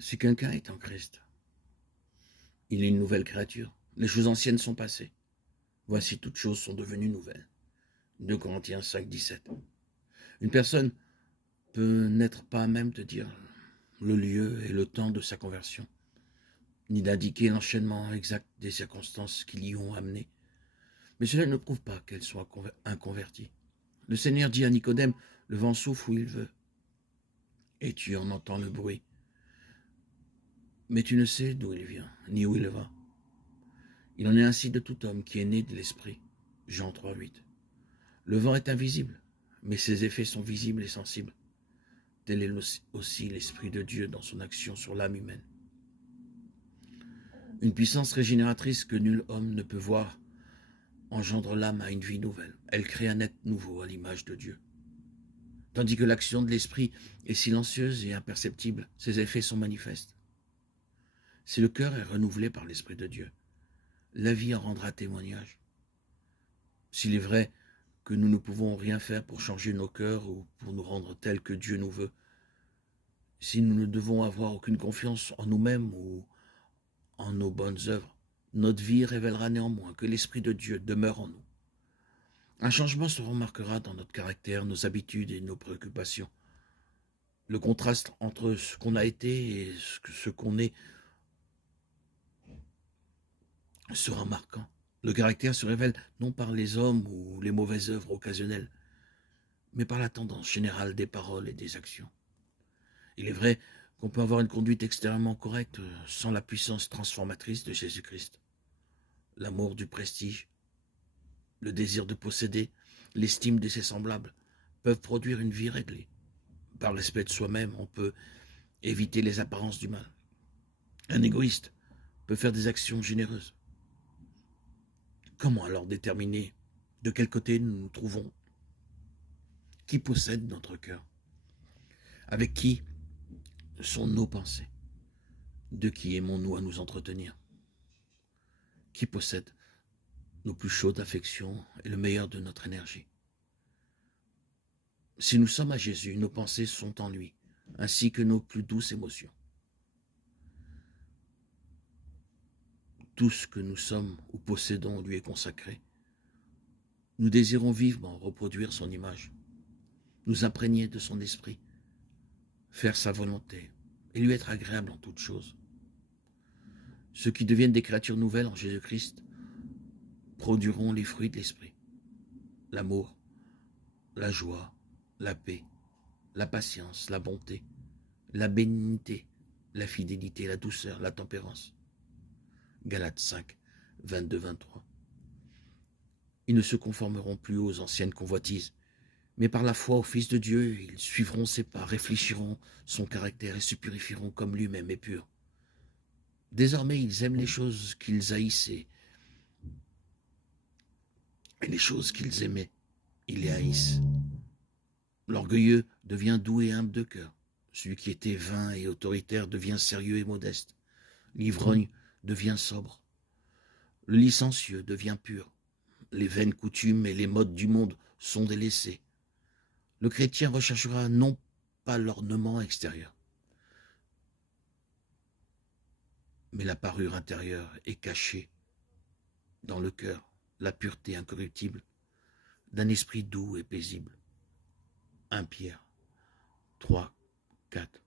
Si quelqu'un est en Christ, il est une nouvelle créature. Les choses anciennes sont passées. Voici toutes choses sont devenues nouvelles. 2 Corinthiens 5, 17. Une personne peut n'être pas à même de dire le lieu et le temps de sa conversion, ni d'indiquer l'enchaînement exact des circonstances qui l'y ont amené. Mais cela ne prouve pas qu'elle soit inconvertie. Le Seigneur dit à Nicodème, le vent souffle où il veut, et tu en entends le bruit. Mais tu ne sais d'où il vient, ni où il va. Il en est ainsi de tout homme qui est né de l'Esprit. Jean 3, 8. Le vent est invisible, mais ses effets sont visibles et sensibles. Tel est aussi l'Esprit de Dieu dans son action sur l'âme humaine. Une puissance régénératrice que nul homme ne peut voir engendre l'âme à une vie nouvelle. Elle crée un être nouveau à l'image de Dieu. Tandis que l'action de l'Esprit est silencieuse et imperceptible, ses effets sont manifestes. Si le cœur est renouvelé par l'Esprit de Dieu, la vie en rendra témoignage. S'il est vrai que nous ne pouvons rien faire pour changer nos cœurs ou pour nous rendre tels que Dieu nous veut, si nous ne devons avoir aucune confiance en nous-mêmes ou en nos bonnes œuvres, notre vie révélera néanmoins que l'Esprit de Dieu demeure en nous. Un changement se remarquera dans notre caractère, nos habitudes et nos préoccupations. Le contraste entre ce qu'on a été et ce qu'on est sera marquant. Le caractère se révèle non par les hommes ou les mauvaises œuvres occasionnelles, mais par la tendance générale des paroles et des actions. Il est vrai qu'on peut avoir une conduite extérieurement correcte sans la puissance transformatrice de Jésus-Christ. L'amour du prestige, le désir de posséder, l'estime de ses semblables peuvent produire une vie réglée. Par respect de soi-même, on peut éviter les apparences du mal. Un égoïste peut faire des actions généreuses. Comment alors déterminer de quel côté nous nous trouvons? Qui possède notre cœur? Avec qui sont nos pensées? De qui aimons-nous à nous entretenir? Qui possède nos plus chaudes affections et le meilleur de notre énergie? Si nous sommes à Jésus, nos pensées sont en lui, ainsi que nos plus douces émotions. Tout ce que nous sommes ou possédons lui est consacré. Nous désirons vivement reproduire son image, nous imprégner de son esprit, faire sa volonté et lui être agréable en toutes choses. Ceux qui deviennent des créatures nouvelles en Jésus-Christ produiront les fruits de l'esprit. L'amour, la joie, la paix, la patience, la bonté, la bénignité, la fidélité, la douceur, la tempérance. Galates 5, 22-23. Ils ne se conformeront plus aux anciennes convoitises, mais par la foi au Fils de Dieu, ils suivront ses pas, réfléchiront son caractère et se purifieront comme lui-même est pur. Désormais, ils aiment les choses qu'ils haïssaient, et les choses qu'ils aimaient, ils les haïssent. L'orgueilleux devient doux et humble de cœur. Celui qui était vain et autoritaire devient sérieux et modeste. L'ivrogne devient sobre. Le licencieux devient pur. Les vaines coutumes et les modes du monde sont délaissées. Le chrétien recherchera non pas l'ornement extérieur, mais la parure intérieure est cachée dans le cœur, la pureté incorruptible d'un esprit doux et paisible. 1 Pierre 3, 4.